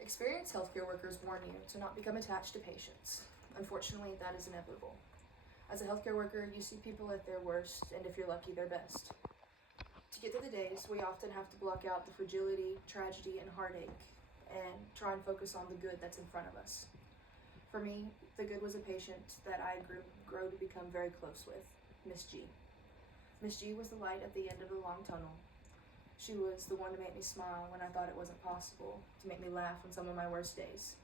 Experienced healthcare workers warn you to not become attached to patients. Unfortunately, that is inevitable. As a healthcare worker, you see people at their worst, and if you're lucky, their best. To get through the days, we often have to block out the fragility, tragedy, and heartache, and try and focus on the good that's in front of us. For me, the good was a patient that I grew to become very close with, Miss G. Miss G was the light at the end of the long tunnel. She was the one to make me smile when I thought it wasn't possible, to make me laugh on some of my worst days.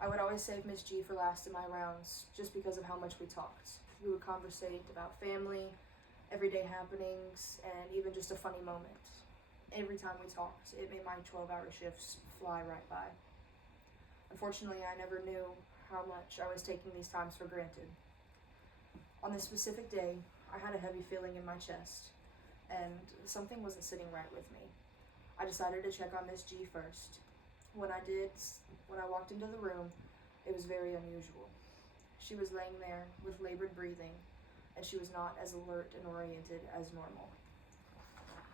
I would always save Miss G for last in my rounds, just because of how much we talked. We would conversate about family, everyday happenings, and even just a funny moment. Every time we talked, it made my 12-hour shifts fly right by. Unfortunately, I never knew how much I was taking these times for granted. On this specific day, I had a heavy feeling in my chest, and something wasn't sitting right with me. I decided to check on Miss G first. When I walked into the room, it was very unusual. She was laying there with labored breathing, and she was not as alert and oriented as normal.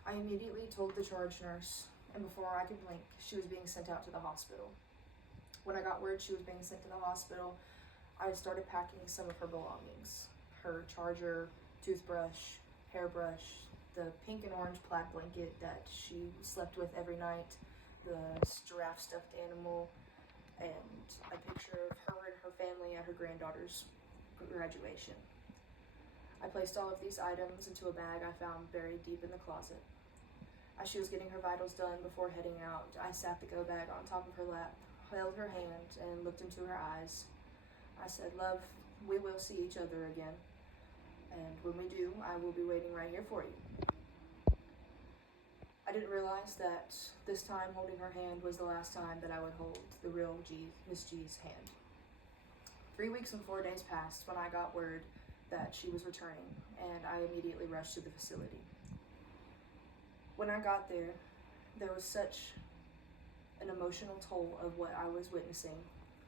I immediately told the charge nurse, and before I could blink, she was being sent out to the hospital. When I got word she was being sent to the hospital, I started packing some of her belongings. Her charger, toothbrush, hairbrush, the pink and orange plaid blanket that she slept with every night, the giraffe stuffed animal, and a picture of her and her family at her granddaughter's graduation. I placed all of these items into a bag I found buried deep in the closet. As she was getting her vitals done before heading out, I sat the go bag on top of her lap, held her hand, and looked into her eyes. I said, "Love, we will see each other again. And when we do, I will be waiting right here for you." I didn't realize that this time holding her hand was the last time that I would hold the real Miss G's hand. 3 weeks and 4 days passed when I got word that she was returning, and I immediately rushed to the facility. When I got there, there was such an emotional toll of what I was witnessing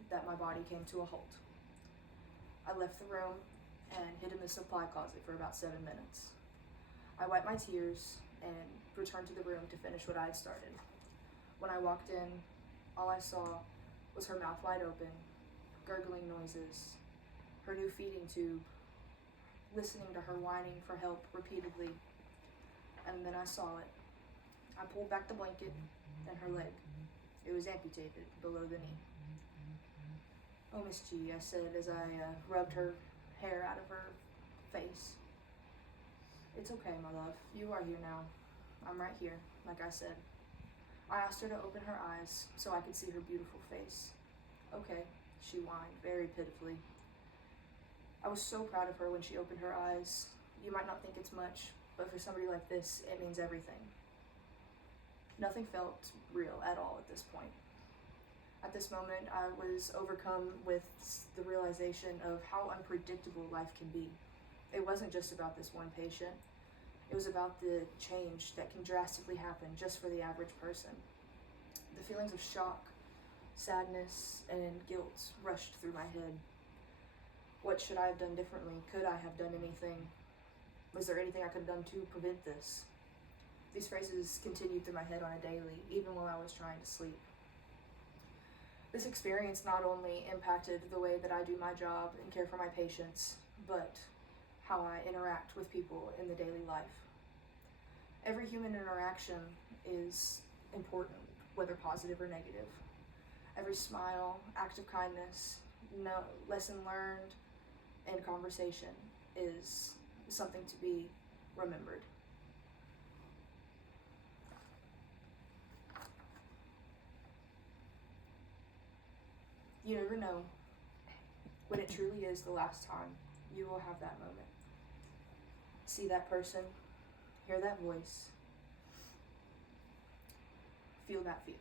that my body came to a halt. I left the room and hid in the supply closet for about 7 minutes. I wiped my tears and returned to the room to finish what I had started. When I walked in, all I saw was her mouth wide open, gurgling noises, her new feeding tube, listening to her whining for help repeatedly, and then I saw it. I pulled back the blanket and her leg. It was amputated below the knee. "Oh, Miss G," I said as I rubbed her hair out of her face. "It's okay, my love. You are here now. I'm right here," like I said. I asked her to open her eyes so I could see her beautiful face. "Okay," she whined very pitifully. I was so proud of her when she opened her eyes. You might not think it's much, but for somebody like this, it means everything. Nothing felt real at all at this point. At this moment, I was overcome with the realization of how unpredictable life can be. It wasn't just about this one patient. It was about the change that can drastically happen just for the average person. The feelings of shock, sadness, and guilt rushed through my head. What should I have done differently? Could I have done anything? Was there anything I could have done to prevent this? These phrases continued through my head on a daily, even while I was trying to sleep. This experience not only impacted the way that I do my job and care for my patients, but how I interact with people in the daily life. Every human interaction is important, whether positive or negative. Every smile, act of kindness, lesson learned, and conversation is something to be remembered. You never know when it truly is the last time you will have that moment. See that person, hear that voice, feel that feel.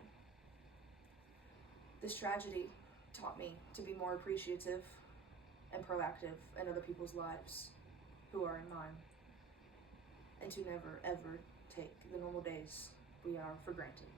This tragedy taught me to be more appreciative and proactive in other people's lives who are in mine, and to never, ever take the normal days we are for granted.